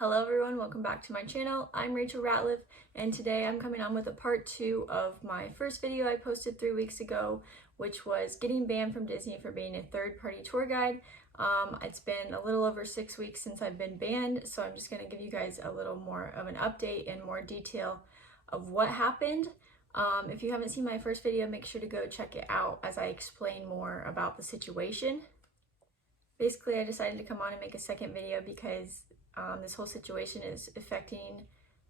Hello everyone, welcome back to my channel. I'm Rachel Ratliff, and today I'm coming on with a part 2 of my first video I posted 3 weeks ago, which was getting banned from Disney for being a third-party tour guide. It's been a little over 6 weeks since I've been banned, so I'm just going to give you guys a little more of an update and more detail of what happened. If you haven't seen my first video, make sure to go check it out as I explain more about the situation. Basically, I decided to come on and make a second video because this whole situation is affecting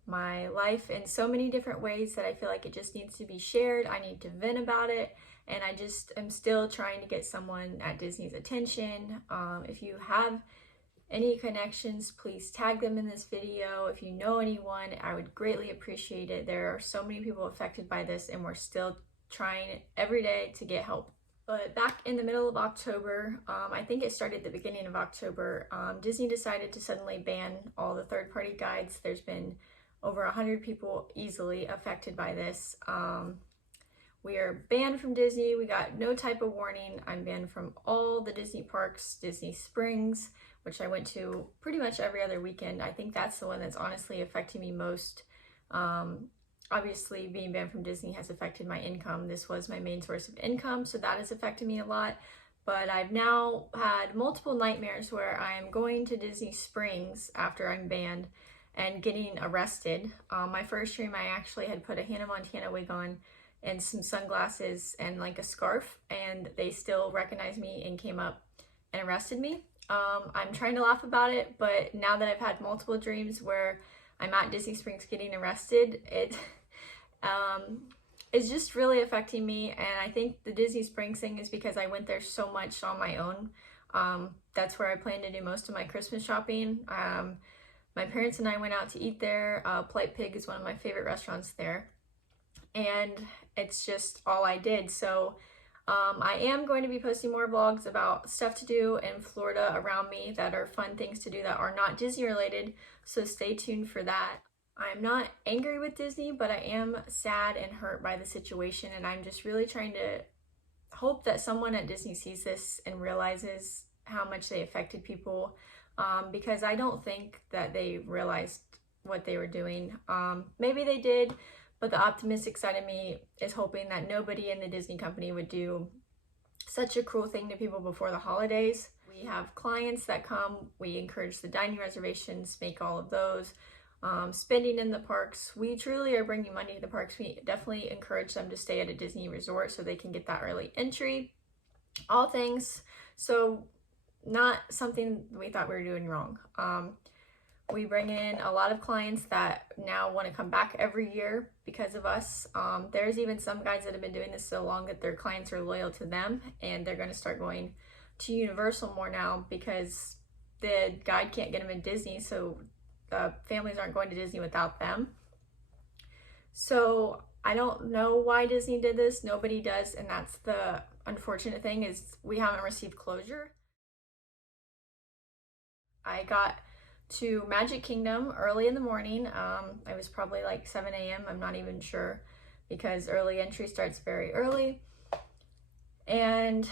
my life in so many different ways that I feel like it just needs to be shared. I need to vent about it, and I just am still trying to get someone at Disney's attention. If you have any connections, please tag them in this video. If you know anyone, I would greatly appreciate it. There are so many people affected by this, and we're still trying every day to get help. But back in the middle of October, I think it started at the beginning of October, Disney decided to suddenly ban all the third-party guides. There's been over 100 people easily affected by this. We are banned from Disney. We got no type of warning. I'm banned from all the Disney parks, Disney Springs, which I went to pretty much every other weekend. I think that's the one that's honestly affecting me most. Obviously, being banned from Disney has affected my income. This was my main source of income, so that has affected me a lot. But I've now had multiple nightmares where I'm going to Disney Springs after I'm banned and getting arrested. My first dream, I actually had put a Hannah Montana wig on and some sunglasses and like a scarf, and they still recognized me and came up and arrested me. I'm trying to laugh about it, but now that I've had multiple dreams where I'm at Disney Springs getting arrested, it's just really affecting me. And I think the Disney Springs thing is because I went there so much on my own. That's where I plan to do most of my Christmas shopping. My parents and I went out to eat there. Polite Pig is one of my favorite restaurants there, and it's just all I did. So I am going to be posting more vlogs about stuff to do in Florida around me that are fun things to do that are not Disney related, so stay tuned for that. I'm not angry with Disney, but I am sad and hurt by the situation, and I'm just really trying to hope that someone at Disney sees this and realizes how much they affected people, because I don't think that they realized what they were doing. Maybe they did, but the optimistic side of me is hoping that nobody in the Disney company would do such a cruel thing to people before the holidays. We have clients that come, we encourage the dining reservations, make all of those. Spending in the parks, we truly are bringing money to the parks. We definitely encourage them to stay at a Disney resort so they can get that early entry, all things. So not something we thought we were doing wrong. We bring in a lot of clients that now want to come back every year because of us. There's even some guides that have been doing this so long that their clients are loyal to them, and they're going to start going to Universal more now because the guide can't get them in Disney, so families aren't going to Disney without them. So I don't know why Disney did this. Nobody does, and that's the unfortunate thing, is we haven't received closure. I got to Magic Kingdom early in the morning. I was probably like 7 a.m. I'm not even sure, because early entry starts very early. And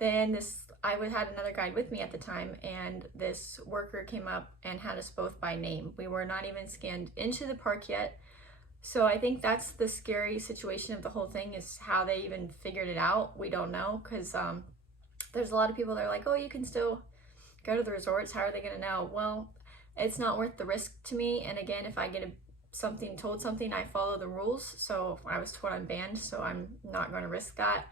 then I had another guide with me at the time, and this worker came up and had us both by name. We were not even scanned into the park yet. So I think that's the scary situation of the whole thing, is how they even figured it out. We don't know, because there's a lot of people that are like, oh, you can still go to the resorts. How are they going to know? Well, it's not worth the risk to me. And again, if I get told something, I follow the rules. So I was told I'm banned, so I'm not going to risk that.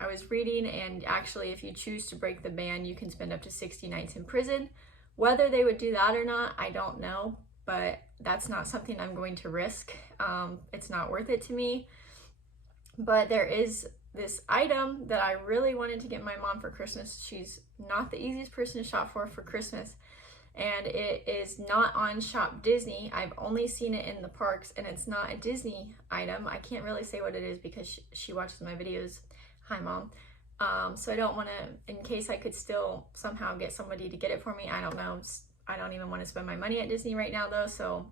I was reading, and actually if you choose to break the ban, you can spend up to 60 nights in prison. Whether they would do that or not, I don't know, but that's not something I'm going to risk. It's not worth it to me. But there is this item that I really wanted to get my mom for Christmas. She's not the easiest person to shop for Christmas, and it is not on Shop Disney. I've only seen it in the parks, and it's not a Disney item. I can't really say what it is because she watches my videos. Hi, Mom. So I don't want to, in case I could still somehow get somebody to get it for me, I don't know. I don't even want to spend my money at Disney right now, though. So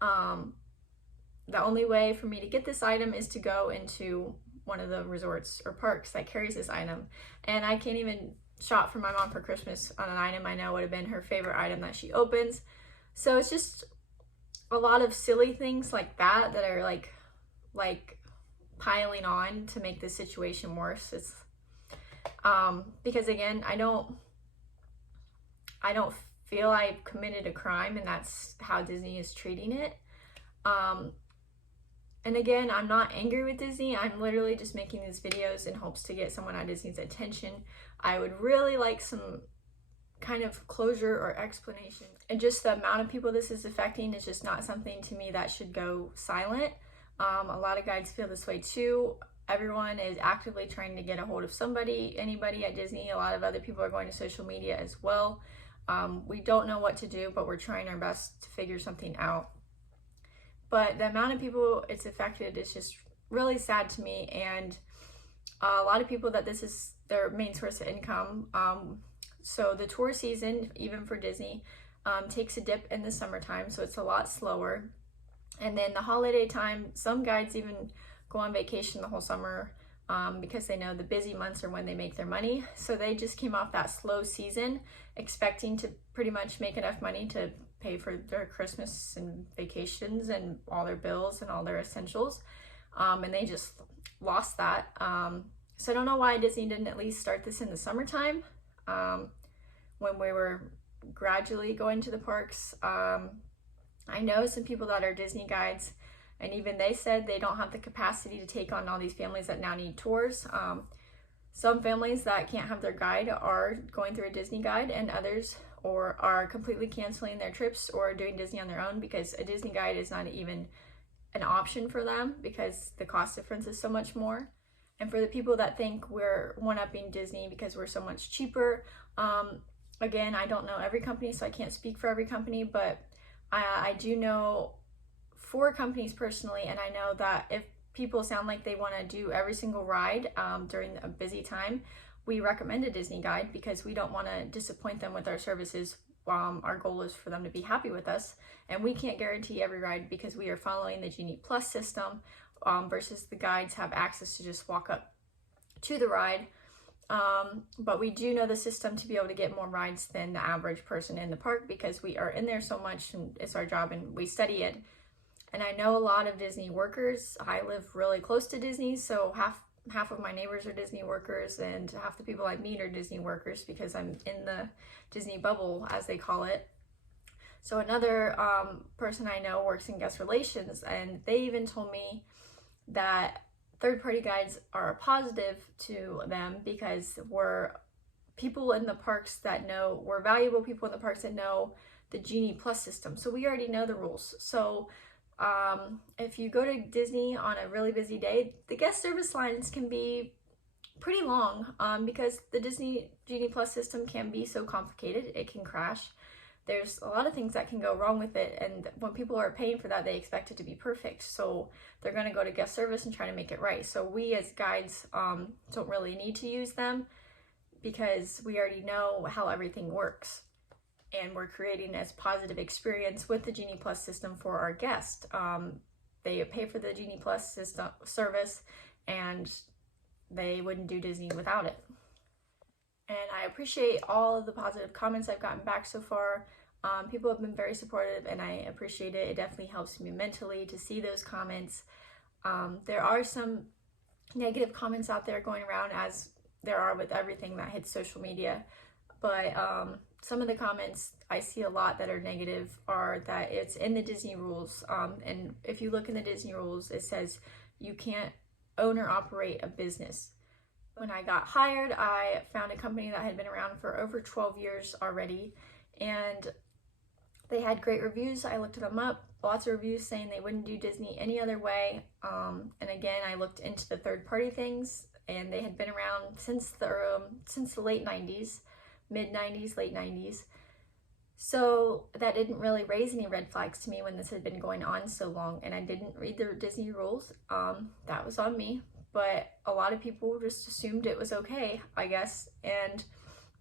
the only way for me to get this item is to go into one of the resorts or parks that carries this item. And I can't even shop for my mom for Christmas on an item I know would have been her favorite item that she opens. So it's just a lot of silly things like that that are like piling on to make the situation worse. It's because again, I don't feel I've committed a crime, and that's how Disney is treating it. And again, I'm not angry with Disney. I'm literally just making these videos in hopes to get someone at Disney's attention. I would really like some kind of closure or explanation. And just the amount of people this is affecting is just not something to me that should go silent. A lot of guides feel this way too. Everyone is actively trying to get a hold of somebody, anybody at Disney. A lot of other people are going to social media as well. We don't know what to do, but we're trying our best to figure something out. But the amount of people it's affected is just really sad to me, and a lot of people that this is their main source of income. So the tour season, even for Disney, takes a dip in the summertime, so it's a lot slower. And then the holiday time, some guides even go on vacation the whole summer because they know the busy months are when they make their money. So they just came off that slow season expecting to pretty much make enough money to pay for their Christmas and vacations and all their bills and all their essentials. And they just lost that. So I don't know why Disney didn't at least start this in the summertime when we were gradually going to the parks. I know some people that are Disney guides, and even they said they don't have the capacity to take on all these families that now need tours. Some families that can't have their guide are going through a Disney guide, and others are completely canceling their trips or doing Disney on their own because a Disney guide is not even an option for them because the cost difference is so much more. And for the people that think we're one-upping Disney because we're so much cheaper, again, I don't know every company, so I can't speak for every company, but I do know 4 companies personally, and I know that if people sound like they want to do every single ride during a busy time, we recommend a Disney guide because we don't want to disappoint them with our services. Our goal is for them to be happy with us, and we can't guarantee every ride because we are following the Genie Plus system versus the guides have access to just walk up to the ride. But we do know the system to be able to get more rides than the average person in the park because we are in there so much and it's our job and we study it. And I know a lot of Disney workers. I live really close to Disney, so half of my neighbors are Disney workers, and half the people I meet are Disney workers because I'm in the Disney bubble, as they call it. So another person I know works in guest relations, and they even told me that third-party guides are a positive to them because we're people in the parks that know, we're valuable people in the parks that know the Genie Plus system. So we already know the rules. So if you go to Disney on a really busy day, the guest service lines can be pretty long because the Disney Genie Plus system can be so complicated. It can crash. There's a lot of things that can go wrong with it, and when people are paying for that, they expect it to be perfect. So they're going to go to guest service and try to make it right. So we as guides don't really need to use them because we already know how everything works. And we're creating this positive experience with the Genie Plus system for our guests. They pay for the Genie Plus system service, and they wouldn't do Disney without it. And I appreciate all of the positive comments I've gotten back so far. People have been very supportive, and I appreciate it. It definitely helps me mentally to see those comments. There are some negative comments out there going around, as there are with everything that hits social media, but some of the comments I see a lot that are negative are that it's in the Disney rules. And if you look in the Disney rules, it says you can't own or operate a business. When I got hired, I found a company that had been around for over 12 years already, and they had great reviews. I looked them up, lots of reviews saying they wouldn't do Disney any other way. And again, I looked into the third-party things, and they had been around since the late 90s. Mid-90s, late 90s. So that didn't really raise any red flags to me when this had been going on so long, and I didn't read the Disney rules. That was on me, but a lot of people just assumed it was okay, I guess. And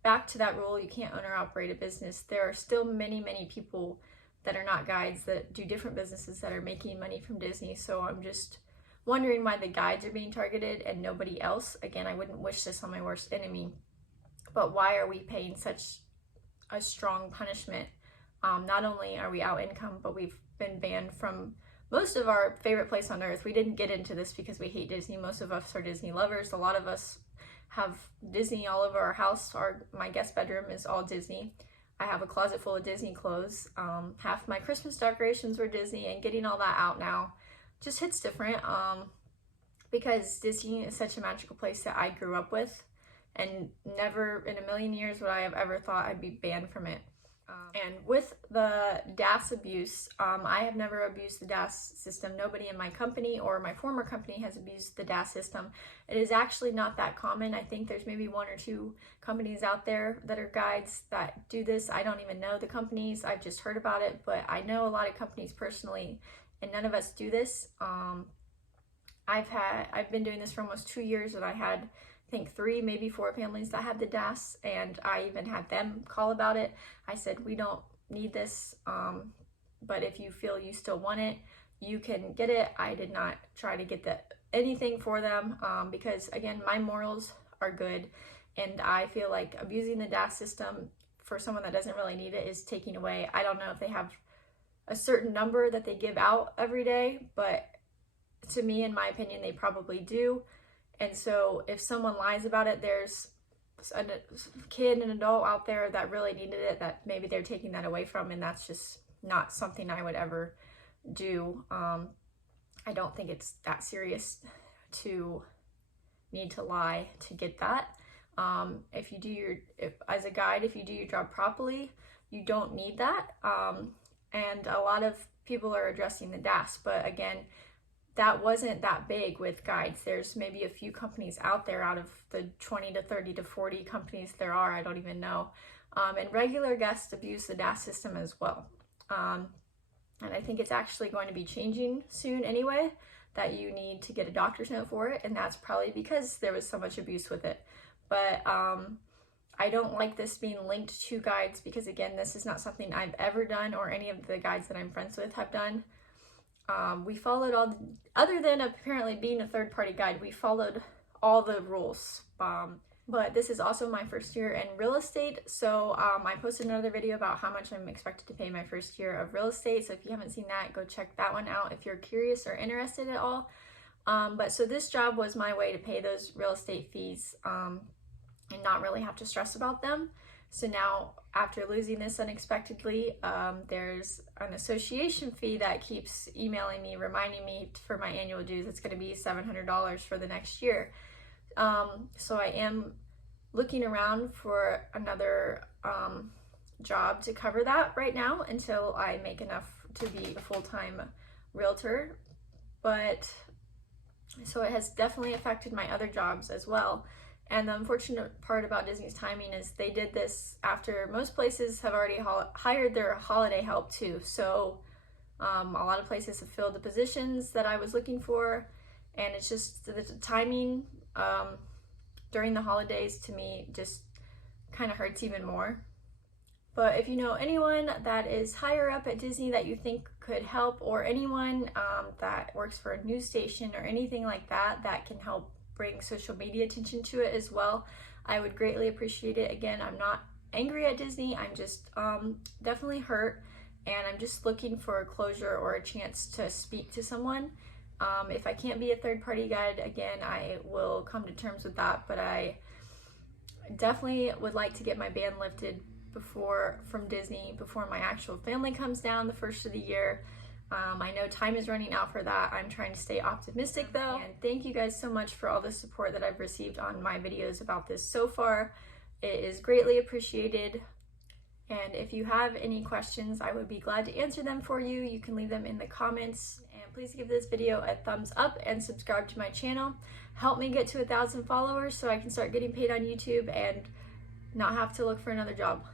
back to that rule, you can't own or operate a business. There are still many, many people that are not guides that do different businesses that are making money from Disney. So I'm just wondering why the guides are being targeted and nobody else. Again, I wouldn't wish this on my worst enemy. but why are we paying such a strong punishment? Not only are we out income, but we've been banned from most of our favorite place on earth. We didn't get into this because we hate Disney. Most of us are Disney lovers. A lot of us have Disney all over our house. My guest bedroom is all Disney. I have a closet full of Disney clothes. Half my Christmas decorations were Disney, and getting all that out now just hits different, because Disney is such a magical place that I grew up with, and never in a million years would I have ever thought I'd be banned from it. And with the DAS abuse, I have never abused the DAS system. Nobody in my company or my former company has abused the DAS system. It is actually not that common. I think there's maybe 1 or 2 companies out there that are guides that do this. I don't even know the companies. I've just heard about it, but I know a lot of companies personally, and none of us do this. I've been doing this for almost 2 years, and I had, I think, 3, maybe 4 families that had the DAS, and I even had them call about it. I said, we don't need this, but if you feel you still want it, you can get it. I did not try to get anything for them, because again, my morals are good, and I feel like abusing the DAS system for someone that doesn't really need it is taking away. I don't know if they have a certain number that they give out every day, but to me, in my opinion, they probably do. And so if someone lies about it, there's a kid, an adult out there that really needed it, that maybe they're taking that away from, and that's just not something I would ever do. I don't think it's that serious to need to lie to get that. If you do as a guide, if you do your job properly, you don't need that. And a lot of people are addressing the DAS, but again, that wasn't that big with guides. There's maybe a few companies out there out of the 20 to 30 to 40 companies there are, I don't even know. And regular guests abuse the DAS system as well. And I think it's actually going to be changing soon anyway, that you need to get a doctor's note for it, and that's probably because there was so much abuse with it. But I don't like this being linked to guides, because again, this is not something I've ever done, or any of the guides that I'm friends with have done. We followed all, other than apparently being a third-party guide, we followed all the rules. But this is also my first year in real estate, so I posted another video about how much I'm expected to pay my first year of real estate. So if you haven't seen that, go check that one out if you're curious or interested at all. But so this job was my way to pay those real estate fees and not really have to stress about them. So now, after losing this unexpectedly, there's an association fee that keeps emailing me, reminding me for my annual dues. It's going to be $700 for the next year. So I am looking around for another job to cover that right now until I make enough to be a full-time realtor. But so it has definitely affected my other jobs as well. And the unfortunate part about Disney's timing is they did this after most places have already hired their holiday help too. So a lot of places have filled the positions that I was looking for, and it's just the timing during the holidays to me just kind of hurts even more. But if you know anyone that is higher up at Disney that you think could help, or anyone that works for a news station or anything like that that can help bring social media attention to it as well, I would greatly appreciate it. Again, I'm not angry at Disney, I'm just definitely hurt, and I'm just looking for a closure or a chance to speak to someone. If I can't be a third-party guide, again, I will come to terms with that, but I definitely would like to get my ban lifted from Disney before my actual family comes down the first of the year. I know time is running out for that. I'm trying to stay optimistic though, and thank you guys so much for all the support that I've received on my videos about this so far. It is greatly appreciated, and if you have any questions, I would be glad to answer them for you. You can leave them in the comments, and please give this video a thumbs up and subscribe to my channel. Help me get to 1,000 followers so I can start getting paid on YouTube and not have to look for another job.